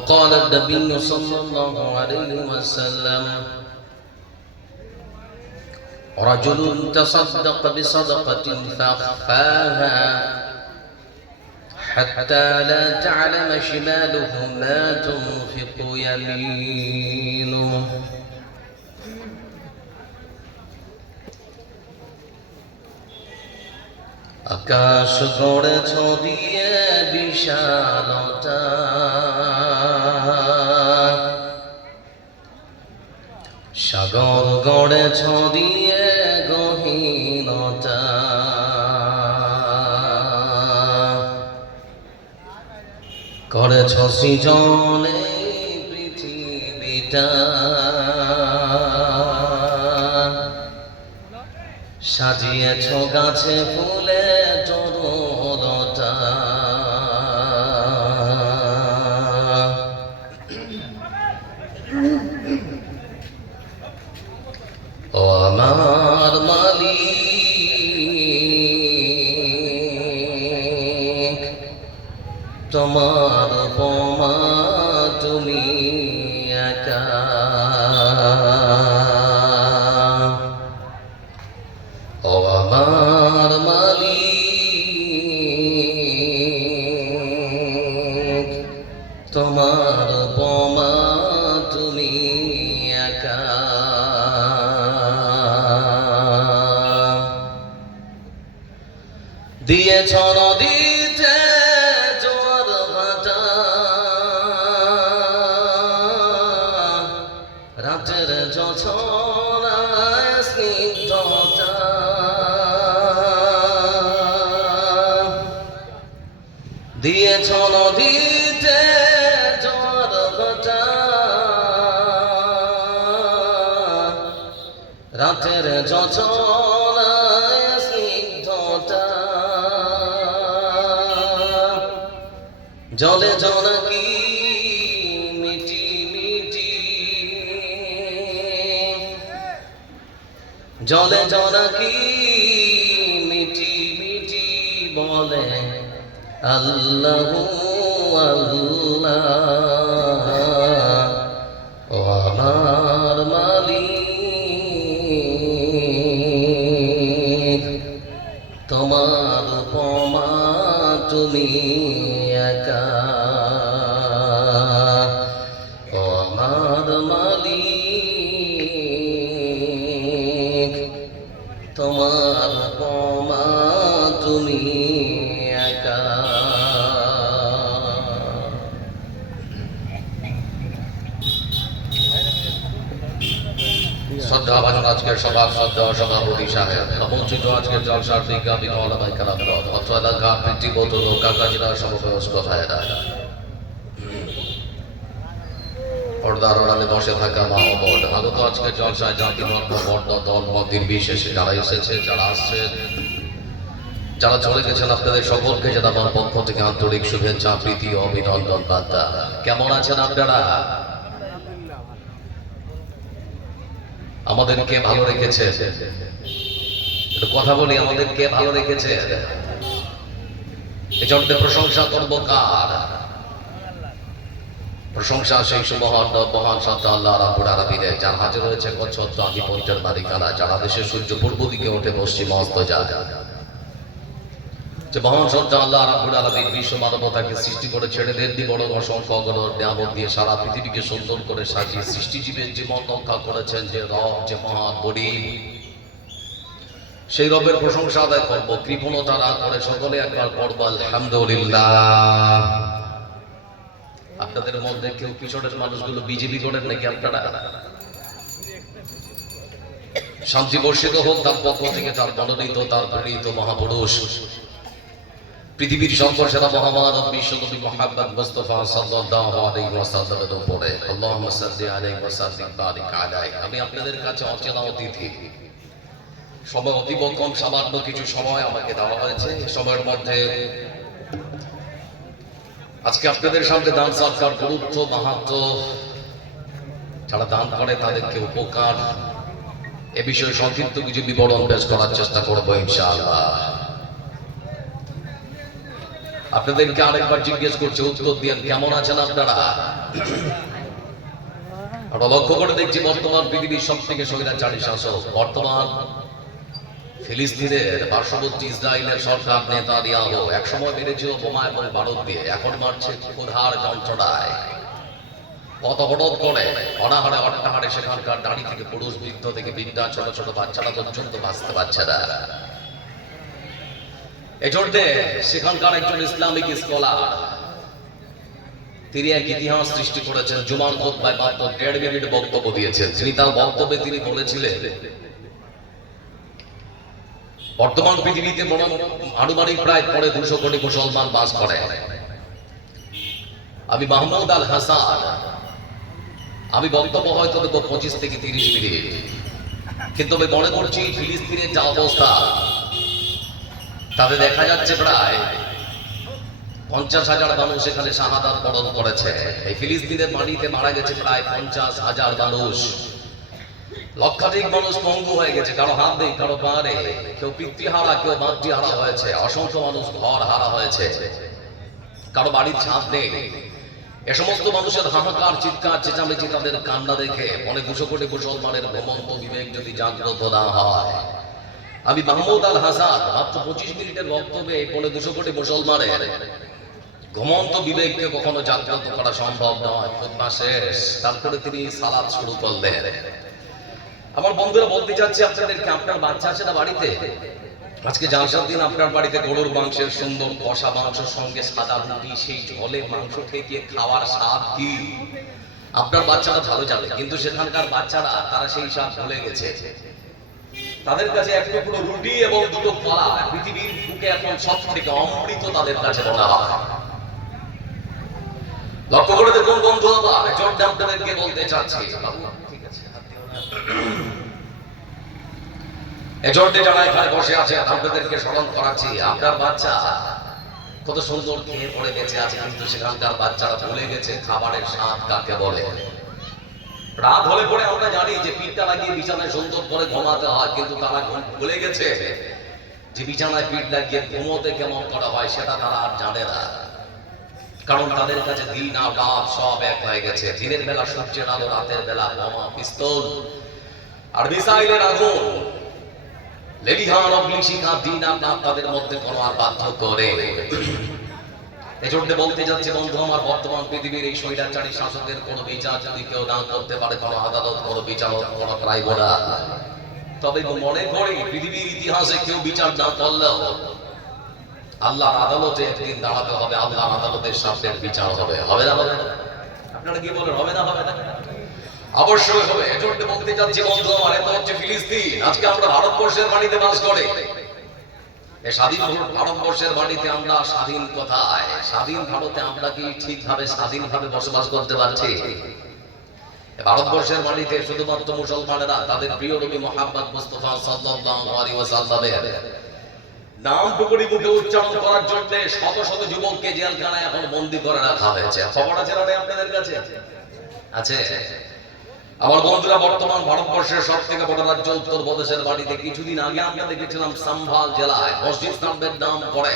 وقال النبي صلى الله عليه وسلم رجل تصدق بصدقة فأخفاها حتى لا تعلم شماله ما تنفق يمينه আকাশ গড়েছ দিয়ে বিশালতা সাগর গড়েছ দিয়ে গহীনতা। করেছ সৃজনে পৃথিবীটা। সাজিয়েছ গাছে ফুলে ও আমার জলে জনকি মিটি মিটি। জলে জনকি মিটি মিটি বলে আল্লাহ আল্লাহ। তুমি একা। শ্রদ্ধা, ভাজন সভাপতি সাহেব। আমন্ত্রিত আজকের জলসার বিজ্ঞাপী মৌলামাই কালাম অত্র ও কাকা জেলার সমবয়স্ক ভাইয়েরা। পর্দার বসে থাকা মা আজকের জলসায় জাতি ধর্ম বর্ণ দল যারা এসেছে, যারা আসছে, যারা চলে গেছেন আপনাদের সকলকে যেন আমার পক্ষ থেকে আন্তরিক শুভেচ্ছা, প্রীতি অভিনন্দন বার্তা। কেমন আছেন আপনারা? আমাদের কে ভালো রেখেছে? কথা বলি, আমাদের কে ভালো রেখেছে? এজন্য প্রশংসা করব কার? প্রশংসা সেই সুমহান মহান সত্তা আল্লাহ রাবুল আলমিনের যার হাতে রয়েছে কচ্ছত্ব আধিপত্যের মালিকানা যারা দেশের সূর্য পূর্ব দিকে ওঠে পশ্চিম অস্ত যায়। যে মহান সত্তা আল্লাহ রাবুল আলমিন বিশ্ব মানবতাকে সৃষ্টি করে ছেড়ে দেন দি বড় অসংখ্য অগণর নিয়ামত দিয়ে সারা পৃথিবীকে সুন্দর করে সাজিয়ে সৃষ্টিজীবের জীবন রক্ষা করেছেন যে রব, যে মহান গরিব সেই রবের প্রশংসা আদায় করব, কৃপণতা না করে সকলে একবার করব আলহামদুলিল্লাহ। আপনাদের মধ্যে কেউ পিছনের মানুষগুলো বিজেপি করেন নাকি আপনারা? শান্তি বর্ষিত হোক তার পক্ষ থেকে তার মনোনীত, তার প্রেরিত মহাপুরুষ। পৃথিবীর শঙ্কর মহামানব বিশ্বনবী মোহাম্মদ মুস্তাফা সাল্লাল্লাহু আলাইহি ওয়াসাল্লামের উপরে। আল্লাহুম্মা সাল্লি আলাইহি বারিক আলাইহি। আমি আপনাদের কাছে অচেনা অতিথি। সময় অতীব কম সামান্য কিছু সময় আমাকে দেওয়া হয়েছে। সময়ের মধ্যে আজকে আপনাদের সামনে দান সৎকার গুরুত্ব মাহাত্ম যারা দান করে তাদেরকে উপকার। এ বিষয়ে সংক্ষিপ্ত কিছু বিবরণ পেশ করার চেষ্টা করব, ইনশাআল্লাহ। আপনাদেরকে আরেকবার জিজ্ঞেস করছে, উত্তর দিয়ে কেমন আছেন আপনারা? আমরা লক্ষ্য করে দেখছি বর্তমান পৃথিবীর সব থেকে স্বৈরাচারী শাসক, বর্তমান ফিলিস্তিনের পার্শ্ববর্তী ইসরায়েলের সরকার নেতা দেওয়া হোক একসময় মেরেছিল বোমা এবং বারুদ দিয়ে, এখন মারছে ক্ষুধার যন্ত্রণায়। পথ অবরোধ করে অনাহারে অট্টাহারে সেখানকার থেকে পুরুষ, বৃদ্ধ থেকে বিদ্যা ছোট ছোট বাচ্চারা পর্যন্ত বাঁচতে পারছে না। এজন্য সেখানকার একজন ইসলামিক স্কলার। তিনি এক ইতিহাস সৃষ্টি করেছেন। জুমার খোদ্ায় মাত্র দেড় মিনিট বক্তব্য দিয়েছেন। তিনি তার বক্তব্যে তিনি বলেছিলেন বর্তমান পৃথিবীতে মনে আনুমানিক প্রায় পরে দুশো কোটি মুসলমান বাস করে। আমি মাহমুদ আল হাসান। আমি বক্তব্য হয়তো দেবো পঁচিশ থেকে তিরিশ মিনিট। কিন্তু আমি মনে করছি ফিলিস্তিনের যা অবস্থা, তাতে দেখা যাচ্ছে প্রায় পঞ্চাশ হাজার মানুষ এখানে শাহাদাত বরণ করেছে। এই ফিলিস্তিনের মাটিতে মারা গেছে প্রায় পঞ্চাশ হাজার মানুষ। লক্ষাধিক মানুষ পঙ্গু হয়ে গেছে, কারও হাত নেই, কারও পা নেই, কেউ পিতৃহারা কেউ মাতৃহারা হয়েছে, অসংখ্য মানুষ ঘর হারা হয়েছে, কারও বাড়ির ছাদ নেই। এ সমস্ত মানুষের হাহাকার, চিৎকার, চেঁচামেচি তাদের কান্না দেখে অনেক দুশো কোটি মুসলমানের ভ্রমন্ত বিবেক যদি জাগ্রত না হয়। আমি মাহমুদ আল হাসান মাত্র পঁচিশ মিনিটের বক্তব্যে পনে দুশো কোটি মুসলমানের ঘুমন্ত বিবেককে কখনো জাগ্রত করা সম্ভব নয়। শেষ, তারপরে তিনি সালাদ শুরু করলেন। আমার বন্ধুরা বলতে চাচ্ছি আপনাদেরকে আপনার বাচ্চা আছে না বাড়িতে? আজকে জালসার দিন আপনার বাড়িতে গরুর মাংসের সুন্দর কষা মাংসের সঙ্গে সাদা রুটি, সেই ঝোলে মাংস ঠেকিয়ে খাওয়ার স্বাদ কি? আপনার বাচ্চারা ভালো জানে, কিন্তু সেখানকার বাচ্চারা, তারা সেই স্বাদ ভুলে গেছে। তাদের কাছে এক টুকরো রুটি এবং দুটো কলা পৃথিবীর বুকে এখন সব থেকে অমৃত তাদের কাছে মনে হয়। লক্ষ্য করে দেখুন বন্ধু আমার জোর আপনাদেরকে বলতে চাচ্ছি বাবু, ঠিক আছে, হাত দিও না। এজন্যে যারা এখানে বসে আছে আপনাদেরকে স্মরণ করাচ্ছি, আপনার বাচ্চা কত সুন্দর খেয়ে পড়ে আছে কিন্তু সেখানকার বাচ্চারা ভুলে গেছে, খাবারের স্বাদ কাকে বলে? রাত হলে পরে আমরা জানি যে পিঠটা লাগিয়ে বিছানায় সুন্দর করে ঘুমাতে হয়, কিন্তু তারা ভুলে গেছে। যে বিছানায় পিঠ লাগিয়ে ঘুমোতে কেমন করা হয়, সেটা তারা আর জানে না। কারণ তাদের কাছে দিন আর রাত সব এক হয়ে গেছে। দিনের বেলা সূর্যের আলো রাতের বেলা বোমা, পিস্তল আর মিসাইলের আগুন। অগ্নিশিখা দিন আর রাত তাদের মধ্যে কোনো আর এজন্য বলতে যাচ্ছে, বন্ধু, আমার বর্তমান পৃথিবীর এই স্বৈরাচারী শাসকের কোনো বিচার যদি কেউ না করতে পারে, কোনো আদালত, কোনো বিচার কোনো ট্রাইব্যুনাল। তবে মনে করি, পৃথিবীর ইতিহাসে কেউ বিচার না করলেও আল্লাহর আদালতে একদিন দাঁড়াতে হবে, আল্লাহর আদালতের সামনে বিচার হবে হবে না হবে আপনারা কি বলেন, হবে না হবে না? অবশ্যই হবে, এজন্য বলতে চাচ্ছি বন্ধু আমার এটা হচ্ছে ফিলিস্তিন, আজকে আমরা ভারতবর্ষের মাটিতে বাস করে। স্বাধীন ভারতবর্ষের মাটিতে আমরা স্বাধীন কোথায়? স্বাধীন ভারতে আমরা কি ঠিকভাবে, স্বাধীনভাবে বসবাস করতে পারছি? ভারতবর্ষের মাটিতে শুধুমাত্র মুসলমানেরা, তাদের প্রিয় নবী মোহাম্মদ মুস্তাফা সাল্লাল্লাহু আলাইহি ওয়াসাল্লামের নাম টুকুরি উচ্চারণ করার জন্য শত শত যুবককে জেলখানায় এখন বন্দি করে রাখা হয়েছে। খবর আছে না আপনাদের কাছে? আছে। আমার বন্ধুরা, বর্তমান ভারতবর্ষের সব থেকে বড় রাজ্য উত্তরপ্রদেশের বাড়িতে কিছুদিন আগে আমরা দেখেছিলাম সাম্ভাল জেলায় মসজিদ সাহেবের নাম করে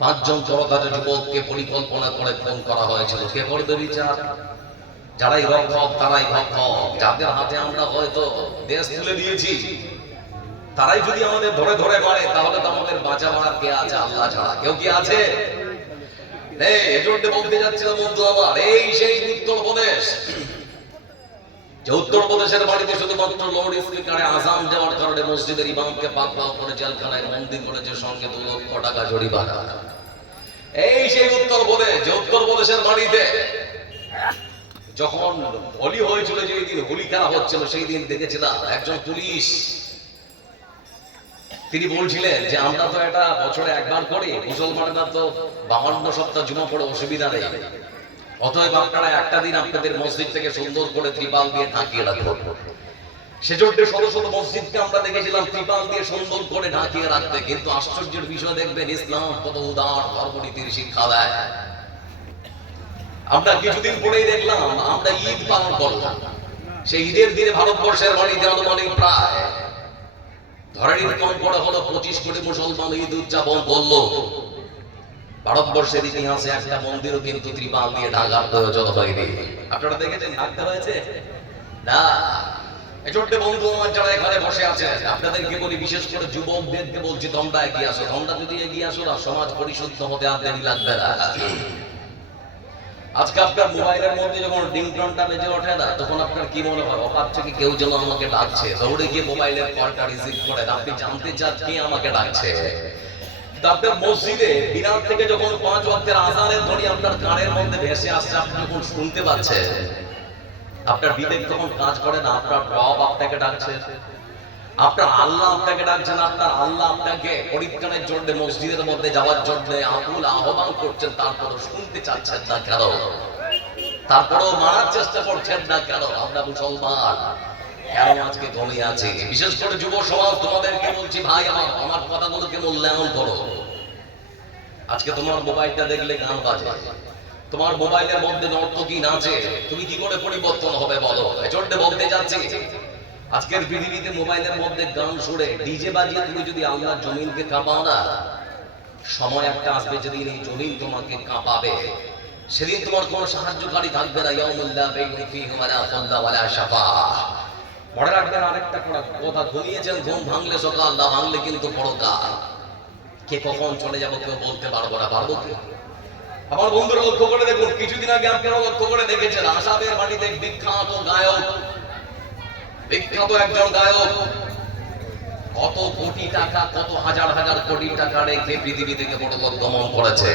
পাঁচজন তরতাজা যুবককে পরিকল্পনা করে ফোন করা হয়েছিল। কে করবে বিচার? যারাই রক্ষক, তারাই ভক্ষক। যাদের হাতে আমরা হয়তো দেশ তুলে দিয়েছি তারাই যদি আমাদের ধরে ধরে মারে তাহলে তো আমাদের বাঁচা মারার কে আছে? আল্লাহ ছাড়া। কেউ কি আছে? এজন্য বলতে যাচ্ছিলাম বন্ধু আমার, এই সেই উত্তরপ্রদেশ যে উত্তরপ্রদেশের বাড়িতে শুধুমাত্র লাউড স্পিকারে আজান দেওয়ার কারণে মসজিদের ইমামকে পাকড়াও করে জেলখানায় বন্দি করেছে, সঙ্গে দু লক্ষ টাকা জরিমানা। এই সেই উত্তরপ্রদেশ যে উত্তরপ্রদেশের বাড়িতে যখন হোলি হয়েছিল যেই দিন হোলি খেলা হচ্ছিল সেই দিন দেখেছিলাম একজন পুলিশ তিনি বলছিলেন যে, আমরা তো এটা বছরে একবার করি, মুসলমানরা তো বাহান্ন সপ্তাহ জুমা পড়ে অসুবিধা নেই। অতএব আপনারা একটা দিন আপনাদের মসজিদ থেকে সুন্দর করে ত্রিপাল দিয়ে ঢাকিয়ে রাখুন। সেজন্য শত শত মসজিদকে আমরা দেখেছিলাম ত্রিপাল দিয়ে সুন্দর করে ঢাকিয়ে রাখতে, কিন্তু আশ্চর্যের বিষয় দেখবেন, ইসলাম কত উদার ধর্মনীতির শিক্ষা দেয় আমরা কিছুদিন পরেই দেখলাম, আমরা ঈদ পালন করলাম। সেই ঈদের দিনে ভারতবর্ষের বাড়িতে আনুমানিক প্রায় ধরেন কম করে হলো পঁচিশ কোটি মুসলমান ঈদ উদযাপন করল। ভারতবর্ষের ইতিহাসে একটা মন্দিরও কিন্তু ত্রিপাল দিয়ে ঢাকার প্রয়োজন হয়নি। আপনারা দেখেছেন ঢাকতে হয়েছে? না। ছোট্ট বন্ধু আমার যারা এখানে বসে আছে আপনাদেরকে বলি বিশেষ করে যুবকদেরকে বলছি তোমরা এগিয়ে আসো। তোমরা যদি এগিয়ে আসো না সমাজ পরিশুদ্ধ হতে আর দেরি লাগবে না। আজকে আপনার মোবাইলের মধ্যে যখন রিংটনটা বেজে ওঠে না, তখন আপনার কি মনে হয়? অপার থেকে কেউ যেন আমাকে ডাকছে? দৌড়ে গিয়ে মোবাইলের কলটা রিসিভ করেন আপনি জানতে চান কে আমাকে ডাকছে? আপনার মসজিদে বিরাট থেকে যখন পাঁচ আজানের ধ্বনি আপনার কানের মধ্যে ভেসে আসছে, আপনি যখন শুনতে পাচ্ছেন, আপনার বিবেক তখন কাজ করে না, আপনার রব আপনাকে ডাকছে। আপনার আল্লাহ আপনাকে ডাকছেন, আপনার আল্লাহ আপনাকে পরীক্ষানের জন্য, মসজিদের মধ্যে যাওয়ার জন্য আকুল আহ্বান করছেন, তারপরও শুনতে চাচ্ছেন না কেন? তারপরেও মারার চেষ্টা করছেন না কেন? আমরা মুসলমান। কেন আজকে কমে আছে? বিশেষ করে যুব সমাজ, তোমাদেরকে বলছি, ভাই, আমার আমার কথাগুলোকে মূল্যায়ন করো। আজকে তোমার মোবাইলটা দেখলে গান বাজে। তোমার মোবাইলের মধ্যে নর্তকী নাচে? তুমি কি করে পরিবর্তন হবে বলো? এজন্য বলতে যাচ্ছি আজকের পৃথিবীতে মোবাইলের মধ্যে গান শুনে ডিজে বাজিয়ে তুমি যদি আল্লাহর জমিনকে কাঁপাও না, সময় একটা আসবে যেদিন এই জমিন তোমাকে কাঁপাবে। সেদিন তোমার কোনো সাহায্যকারী থাকবে না। ইয়াউমুল্লাহ বাইনুন ফীহি ওয়ালা খুল্লা ওয়ালা শাফা। মনে রাখবেন আরেকটা কথা ঘুমিয়েছেন, ঘুম ভাঙলে সকাল, না ভাঙলে কিন্তু পরকাল। কে কখন চলে যাব কেউ বলতে পারব না, পারব কি? আমার বন্ধুরা, লক্ষ্য করে দেখুন, কিছুদিন আগে আপনারা লক্ষ্য করে দেখেছেন আসামের বাড়িতে বিখ্যাত গায়ক বিখ্যাত একজন গায়ক। কত কোটি টাকা, কত হাজার হাজার কোটি টাকা রেখে পৃথিবী থেকে পরলোক গমন করেছে।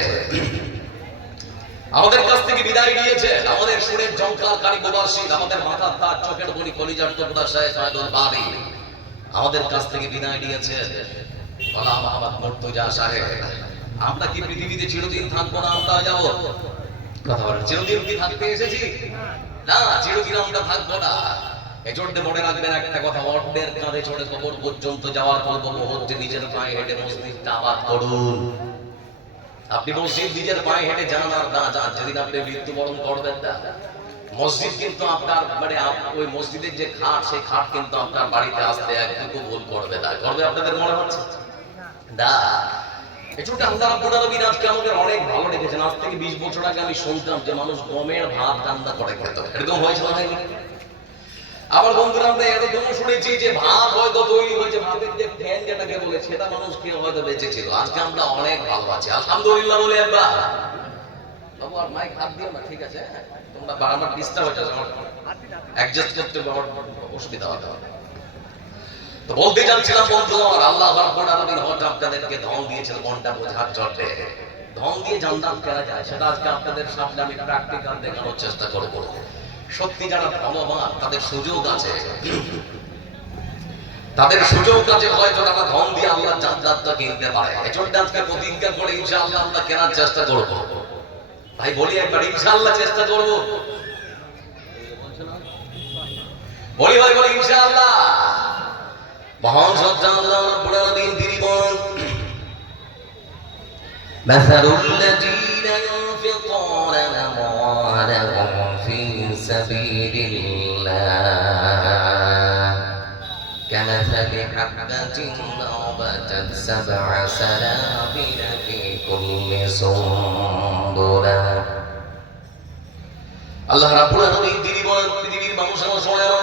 আমাদের কাছ থেকে বিদায় নিয়েছে। আমাদের সুরের জঙ্কারকারী গোবাসী আমাদের মাথার তার, চোখের বলি কলিজার টুকরা সাহেব সাহেদুল বাড়ি। আমাদের কাছ থেকে বিদায় নিয়েছে। গোলাম আহমদ মুর্তজা সাহেব, আমরা কি পৃথিবীতে চিরদিন থাকব না আমরা যাব? কথা বলেন, চিরদিন কি থাকতে এসেছি? না, চিরদিন আমরা থাকব না। এজন্য মনে রাখবেন, একটা কথা অর্ধের কাঁধে চড়ে কবর পর্যন্ত যাওয়ার পর মুহূর্তে নিজের পায়ে হেঁটে মসজিদটা আবাদ করুন। আপনি মসজিদ নিজের পায়ে হেঁটে যান আর না যান, যেদিন আপনি মৃত্যুবরণ করবেন না। মসজিদ কিন্তু আপনার মানে ওই মসজিদের যে খাট, সেই খাট কিন্তু আপনার বাড়িতে আসতে একটুকু ভুল করবে না। করবে আপনাদের মনে হচ্ছে? না। এছাড়া আল্লাহ রাব্বুল আলামিন আজকে আমাদের অনেক ভালো রেখেছেন আজ থেকে 20 বছর আগে আমি শুনতাম যে মানুষ গমের ভাত রান্না করে খেত। এরকম হয়েছিল না আমার বন্ধুরা, আমরা এরকম শুনেছি যে ভাত হয়তো তৈরি হয়েছে। ভাতের যে ফ্যান যেটাকে বলে, সেটা মানুষ হয়তো বেঁচে ছিল আজকে আমরা অনেক ভালো আছি। আলহামদুলিল্লাহ বলে একবার। বাবু, আর মাইক হাত দিও না, ঠিক আছে? হ্যাঁ? তোমরা বারবার ডিস্টার্ব হয়ে যাচ্ছে অ্যাডজাস্ট করতে অসুবিধা হবে। তো বলতে যাচ্ছিলাম বন্ধু, আমার আল্লাহ রাব্বুল আলামিন ধন দিয়েছেন, মনটা বোঝার জন্য। ধন দিয়ে জান্নাত করা যায়, সেটা আজকে আপনাদের সামনে আমি প্র্যাকটিক্যাল দেখানোর চেষ্টা করব। সত্যি যারা ধনবান তাদের সুযোগ আছে। তাদের সুযোগ আছে হয়তো তারা ধন দিয়ে আল্লাহ জান্নাতটা কিনতে পারে। এজন্য আজকে প্রতিজ্ঞা করে ইনশাআল্লাহ আমরা কেনার চেষ্টা করব। ভাই বলি একবার, ইনশাআল্লাহ চেষ্টা করব। বলি ভাই, বলি ইনশাআল্লাহ। মহান সজ্জা আল্লাহ রব্বুল আলামিন তিনি বলেন মাসালুল حبة أنبتت سبع سنابل في كل سنبلة আল্লাহ রাব্বুল আলামিন তিনি বলেন পৃথিবীর মানুষ আমার শোনে না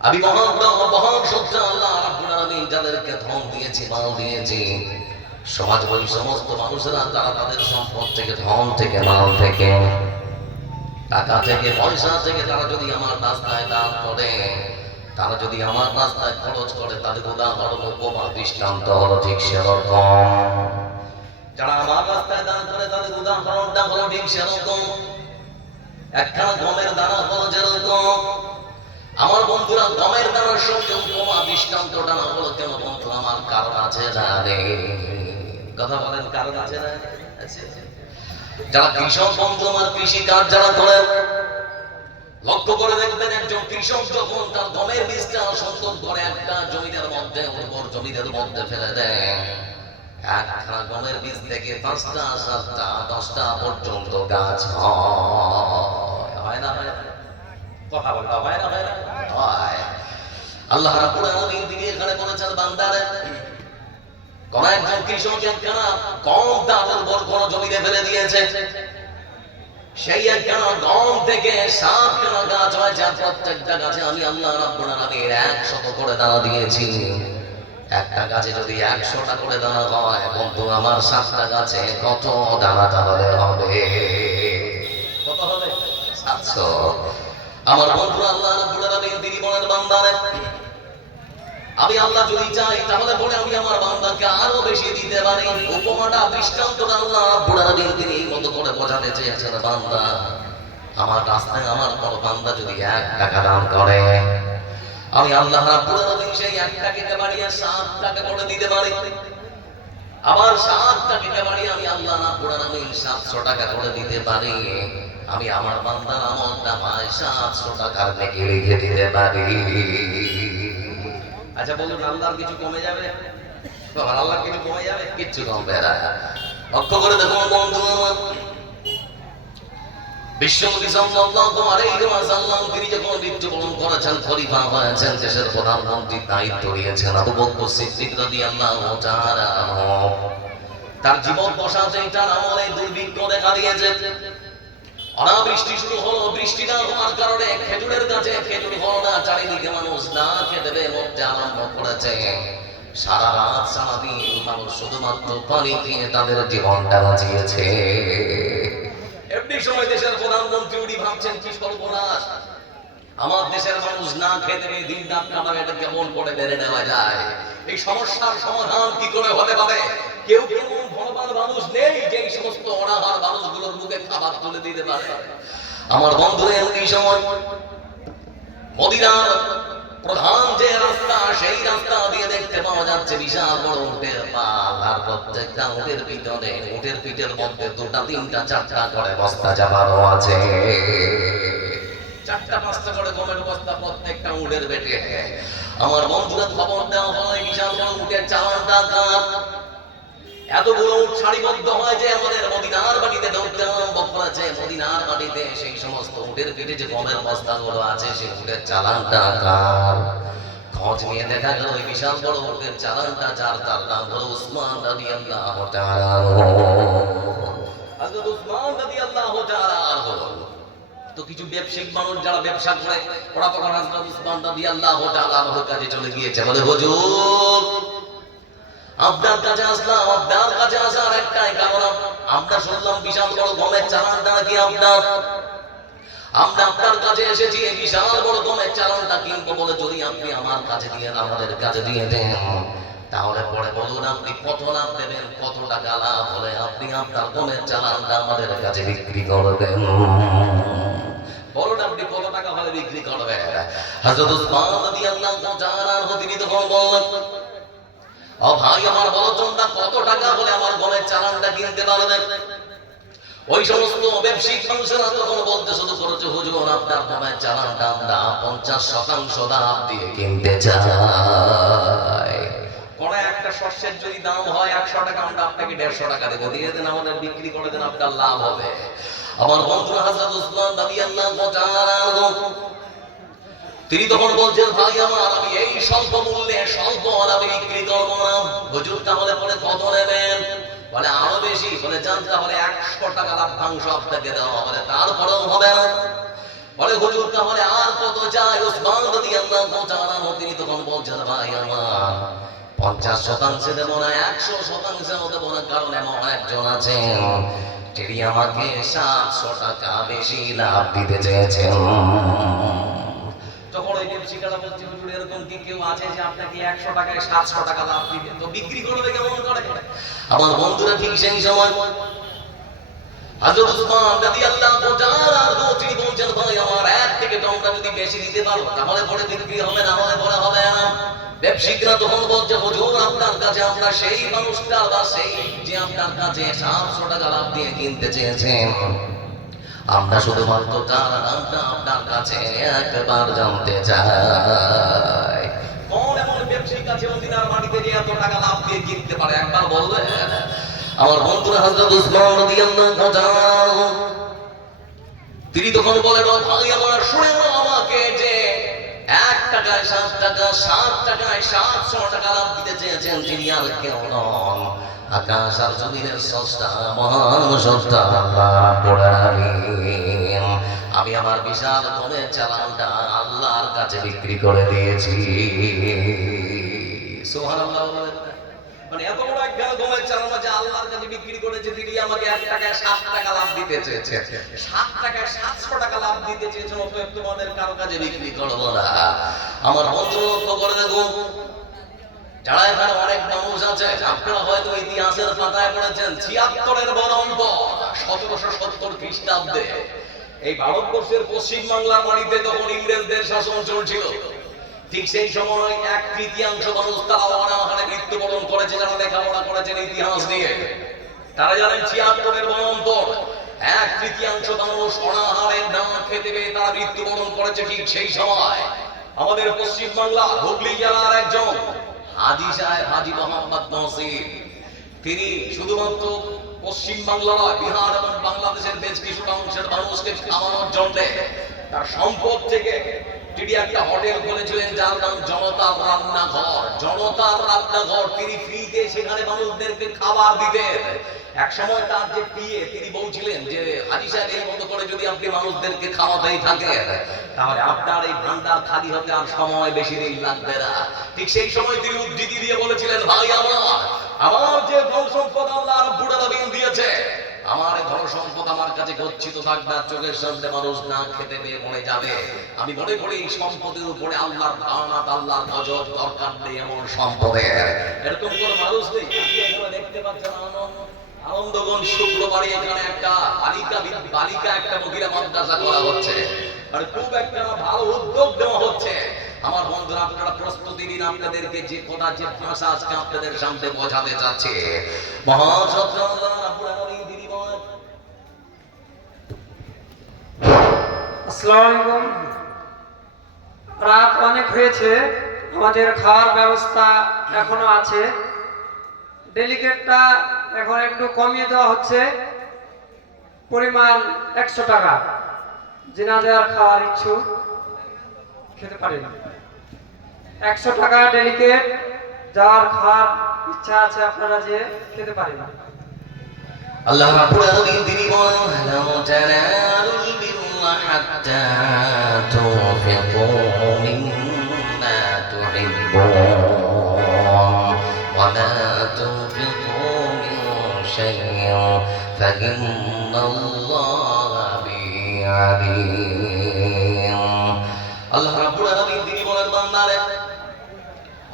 আমি মহান ব্রহ্ম মহান সত্য আল্লাহ রাব্বুল আলামিন যাদেরকে ধন দিয়েছি মাল দিয়েছি সমাজ ওই সমস্ত মানুষেরা তারা তাদের সম্পদ থেকে ধন থেকে মাল থেকে টাকা থেকে পয়সা থেকে তারা যদি আমার রাস্তায় দান করে তারা যদি আমার রাস্তায় খরচ করে, তাদের উদাহরণ উপমা দৃষ্টান্ত, হলো ঠিক সেরকম। যারা আমার রাস্তায় দান করে, তাদের উদাহরণটা হলো ঠিক সেরকম। একখানা গমের দানা হলো যেরকম। আমার বন্ধুরা, গমের দানার সঙ্গে উপমা দৃষ্টান্তটা না হলো কেন বন্ধু আমার কারণ আছে জানে কথা বলেন, কারণ আছে না। যারা কৃষক বন্ধু, আমার কৃষি কাজ যারা করেন লক্ষ্য করে দেখবেন একজন কৃষক যখন তার গমের বীজটা সুন্দর করে, একটা জমিদের মধ্যে উর্বর জমিদের মধ্যে ফেলে দেয়। একখানা গমের বীজ থেকে পাঁচটা, সাতটা, দশটা পর্যন্ত গাছ হয়। না, হয়? কথা হয় না, হয় আল্লাহ আলামিন তিনি এখানে বলেছেন, বান্দারে, কোন একজন কৃষক একখানা কম দামের বড় বড় জমিতে ফেলে দিয়েছে। সেই একখানা গম থেকে সাতখানা গাছ হয়েছে আর প্রত্যেকটা গাছে আমি আল্লাহ রাব্বুল আলামিন একশত করে দানা দিয়েছি। একটা গাছে যদি একশোটা করে দানা হয়, বন্ধু, আমার সাতটা গাছে কত দানা তাহলে হবে? কত হবে? সাতশো। আমার বন্ধু আল্লাহ রাব্বুল আলামিন, তিনি বলেন, বান্দারে আমি আল্লাহ যদি চাই তাহলে পরে আমি আমার বান্দাকে আরও বেশি দিতে পারি। উপমাটা, দৃষ্টান্তটা আল্লাহ আলামিন তিনি মতো করে বোঝাতে চেয়েছেন, বান্দা। আমার রাস্তায় আমার কোন বান্দা যদি এক টাকা দান করে, আমি আল্লাহ রাব্বুল আলামিন সেই এক সাত টাকা করে দিতে পারি। আবার সাত বাড়িয়ে আমি আল্লাহ রাব্বুল আলামিন টাকা করে দিতে পারি। আমি আমার বান্দার পায় সাতশো টাকার নেকি লিখে দিতে পারি। আচ্ছা বলুন আল্লাহর কিছু কমে যাবে? আল্লাহর কিছু কমে যাবে? কিচ্ছু কমবে না। লক্ষ্য করে দেখুন বন্ধু দায়িত্ব তার জীবন দশাতে তার আমলে দুর্ভিক্ষ দেখা দিয়েছে। অনাবৃষ্টি শুরু হলো, বৃষ্টি না হওয়ার কারণে খেজুরের গাছে খেজুর হলো না চারিদিকে মানুষ না খেতে পেয়ে মরতে আরম্ভ করেছে। সারা রাত সারাদিন মানুষ শুধুমাত্র পানি দিয়ে তাদের জীবনটা বাঁচিয়েছে। এমনি সময় দেশের প্রধানমন্ত্রী উনি ভাবছেন, কি আমার দেশের মানুষ না খেতে দিন এটা কেমন করে মেনে নেওয়া যায়? এই সমস্যার সমাধান কি করে হতে পারে? কেউ কেউ ভগবান মানুষ নেই যে সমস্ত অনাহার মানুষগুলোর মুখে খাবার তুলে দিতে পারে আমার বন্ধুদের এই সময় মদিনার প্রধান যে রাস্তা, সেই রাস্তা দিয়ে দেখতে পাওয়া যাচ্ছে বিশাল বড় উটের পাল। আর প্রত্যেকটা উটের পিছনে, উটের পিঠের মধ্যে দুটা, তিনটা, চারটা করে বস্তা চাপানো আছে। চারটা পাঁচটা করে গমের বস্তা প্রত্যেকটা উটের বেটে। আমার বন্ধুরা খবর দেওয়া হয়, বিশাল বড় উটের চালানটা কার এতগুলো উট সারিবদ্ধ হয় যে আমাদের মদিনার বাড়িতে ঢুকতে আরম্ভ করেছে মদিনার বাড়িতে সেই সমস্ত উটের পেটে যে গমের বস্তাগুলো আছে, সেই উটের চালানটা কার? খোঁজ নিয়ে দেখা গেল ওই বিশাল বড় উটের চালানটা যার, তার নাম হলো উসমান রাদিয়াল্লাহু তাআলা। তো কিছু ব্যবসায়িক মানুষ যারা ব্যবসা করে, ওরা তখন হযরত উসমান রাদিয়াল্লাহু তাআলা কাছে চলে গিয়েছে। বলে, হুজুর আপনার কাছে আসলাম আপনার কাছে আসার একটাই কারণ, আমরা শুনলাম বিশাল বড় গমের চালানটা নাকি আপনার আমরা আপনার কাছে এসেছি বিশাল বড় গমের চালানটা কিনবো বলে যদি আপনি আমার কাছে দিয়ে আমাদের কাছে দিয়ে দেন। তাহলে পরে বলুন, আপনি কত দেবেন, কত টাকা লাভ হলে আপনি আপনার গমের চালানটা আমাদের কাছে বিক্রি করবেন। বলুন, আপনি কত টাকা হলে বিক্রি করবেন? হযরত উসমান রাদিয়াল্লাহু তাআলা তিনি তখন বললেন ও ভাই, আমার বলো তোমরা কত টাকা বলে আমার গমের চালানটা কিনতে পারবেন ওই সমস্ত ব্যবসায়িক মানুষেরা তখন বলতে শুরু করেছে, হুজুর, আপনার গমের চালানটা আমরা পঞ্চাশ শতাংশ দাম দিয়ে কিনতে চাই। একটা শস্যের যদি দাম হয় একশো টাকা, আমরা আপনাকে দেড়শো টাকা দেবো। দিয়ে দেন, আমাদের বিক্রি করে দেন, আপনার লাভ হবে। আমার বন্ধু হাজরত উসমান তাআলা আনহু তিনি তখন বলছেন, ভাই আমার, আমি এই স্বল্প মূল্যে, স্বল্প আমি বিক্রি করব না। হুজুর তাহলে পরে কত নেবেন? বলে, আরও বেশি। বলে, জান, তাহলে একশো টাকা লাভ্যাংশ আপনাকে দেওয়া হবে, তারপরেও হবে না। বলে, হুজুর, তাহলে আর কত চাই? উসমান রাদিয়াল্লাহু তাআলা আনহু, তিনি তখন বলছেন, ভাই আমার, পঞ্চাশ শতাংশে দেবো না, একশো শতাংশেও দেবো না, কারণ এমন একজন আছেন তিনি আমাকে সাতশো টাকা বেশি লাভ দিতে চেয়েছেন। ওই বলছে হুজুর, এরকম কি কেউ আছে যে আপনাকে একশো টাকায় সাতশো টাকা লাভ দিবে? তো বিক্রি করবে কেমন করে আমার বন্ধুরা ঠিক সেই সময় বেশি দিতে পারো, তাহলে ব্যবসায়িকরা তখন বলছে, হুজুর কাছে আমরা সেই মানুষটা বা সেই যে আপনার কাছে সাতশো টাকা লাভ দিয়ে কিনতে চেয়েছেন। আমরা শুধুমাত্র তার নামটা আপনার কাছে একবার জানতে চাই। কোন এমন ব্যবসায়িক আছে মদিনার মাটিতে যে এত টাকা লাভ দিয়ে কিনতে পারে? একবার বলবে আমার বন্ধুরা হযরত উসমান রাদিয়াল্লাহু তাআলা তিনি তখন বলেন ও ভাই আমার শুনে আমাকে যে এক টাকায় সাত টাকা সাত টাকায় সাতশো টাকা লাভ দিতে চেয়েছেন। তিনি আর কেউ নন। আকাশ আর জমিনের সস্তা মহান সস্তা আল্লাহ আমি আমার বিশাল ধনের চালানটা আল্লাহর কাছে বিক্রি করে দিয়েছি। সুবহানাল্লাহ বলেন। না? মানে এত বড় আল্লাহর কাছে বিক্রি করেছে, তিনি আমাকে এক টাকায় টাকা লাভ দিতে চেয়েছে সাত টাকায় সাতশো টাকা লাভ দিতে চেয়েছে তোমাদের কাছে বিক্রি করব না। আমার বন্ধু লক্ষ্য করে দেখুন যারা এখানে অনেক মানুষ আছে, আপনারা হয়তো ইতিহাসের পাতায় পড়েছেন, ছিয়াত্তরের বড় অন্ত সতেরোশো সত্তর খ্রিস্টাব্দে। এই ভারতবর্ষের পশ্চিম বাংলার মাটিতে যখন ইংরেজদের শাসন চলছিল, ঠিক সেই সময় এক তৃতীয়াংশ মানুষ তারা অনাহারে মৃত্যুবরণ করেছে, যারা লেখাপড়া করেছেন ইতিহাস নিয়ে। তারা জানেন ছিয়াত্তরের বড় এক তৃতীয়াংশ মানুষ অনাহারে না খেতে পেয়ে তারা মৃত্যুবরণ করেছে ঠিক সেই সময়। আমাদের পশ্চিম বাংলা হুগলি জেলার একজন হাজি সাহেব হাজি মোহাম্মদ নসির তিনি শুধুমাত্র পশ্চিম বাংলা নয়, বিহার এবং বাংলাদেশের বেশ কিছুটা অংশের মানুষকে খাওয়ানোর জন্য তার সম্পদ থেকে তিনি একটা হোটেল খুলেছিলেন যার নাম জনতার রান্নাঘর। জনতার রান্নাঘর, তিনি ফ্রিতে সেখানে মানুষদেরকে খাবার দিতেন। এক সময় তার যে পিয়ে তিনি বলছিলেন যে, হাজি সাহেব, এই মতো করে যদি আপনি মানুষদেরকে খাওয়াতেই থাকেন, তাহলে আপনার এই ভান্ডার খালি হতে আর সময় বেশি দিন লাগবে না। ঠিক সেই সময় তিনি উদ্ধৃতি দিয়ে বলেছিলেন, ভাই, আমার আমার যে ধন সম্পদ আল্লাহ রব্বুল দিয়েছে আমার ধন সম্পদ আমার কাছে গচ্ছিত থাকবে চোখের সামনে মানুষ না খেতে পেয়ে মরে যাবে। আমি মনে করি সম্পদের উপরে আল্লাহর দানাত আল্লাহর নজর দরকার নেই এমন সম্পদের। এরকম কোন মানুষ নেই। দেখতে পাচ্ছেন আনন্দ আনন্দগঞ্জ শুক্রবারে এখানে একটা বালিকা বালিকা একটা মহিলা মাদ্রাসা করা হচ্ছে। আর খুব একটা ভালো উদ্যোগ দেওয়া হচ্ছে। আমার বন্ধুরা, আপনারা প্রস্তুতি নিন, আপনাদেরকে যে কথা, যে ভাষা আজকে আপনাদের সামনে বোঝাতে যাচ্ছে মহাসত্য আসসালামু রাত অনেক হয়েছে, আমাদের খাওয়ার ব্যবস্থা এখনও আছে। ডেলিকেটটা এখন একটু কমিয়ে দেওয়া হচ্ছে। পরিমাণ একশো টাকা। জিনাজার খাওয়ার ইচ্ছু খেতে পারি না একশো টাকা ডেলিকেট যার খাওয়ার ইচ্ছা আছে আপনারা যে খেতে পারি না আল্লাহ حتى توفقوا مما تحبون. وما تنفقوا من شيء فإن الله به عليم.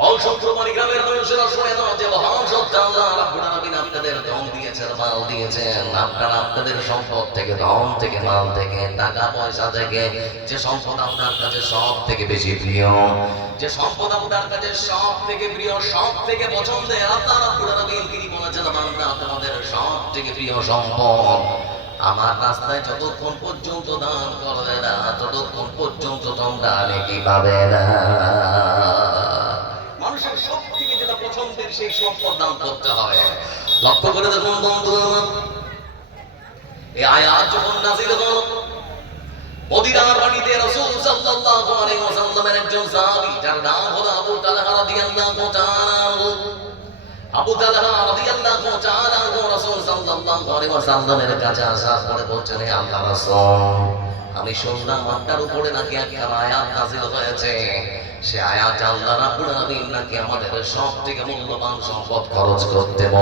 অসংখ্যমানি গ্রামের মানুষেরা শুনে নাও যে মহান সত্য আল্লাহ রাব্বুল আলামিন আপনাদের ধন দিয়েছেন, মাল দিয়েছেন। আপনারা আপনাদের সম্পদ থেকে, ধন থেকে, মাল থেকে, টাকা পয়সা থেকে, যে সম্পদ আপনার কাছে সব থেকে বেশি প্রিয়, যে সম্পদ আপনার কাছে সব থেকে প্রিয়, সব থেকে পছন্দের, আল্লাহ রাব্বুল আলামিন তিনি বলেছেন, বান্দা, তোমাদের সব থেকে প্রিয় সম্পদ। আমার রাস্তায় যতক্ষণ পর্যন্ত দান করবে না, ততক্ষণ পর্যন্ত তোমরা নাকি পাবে না। মানুষের সব থেকে যেটা পছন্দের সেই সম্পদ দান করতে হয়। লক্ষ্য করে দেখুন বন্ধু এই আয়াত যখন নাজিল হলো, মদিনার বাড়িতে রাসূল সাল্লাল্লাহু আলাইহি ওয়াসাল্লামের একজন সাহাবী, যার নাম হলো আবু তালহা রাদিয়াল্লাহু তাআলা আবু তালহা রাদিয়াল্লাহু তাআলা আনহু রাসূল সাল্লাল্লাহু আলাইহি ওয়াসাল্লামের কাছে আসার পরে বলছেন, হে আল্লাহ রাসূল, আমি শুনলাম আপনার উপরে নাকি একটা আয়াত নাজিল হয়েছে। সে আয়াত আল্লাহ রাব্বুল আলামিন নাকি আমাদের সব থেকে মূল্যবান সম্পদ খরচ করতে বলে?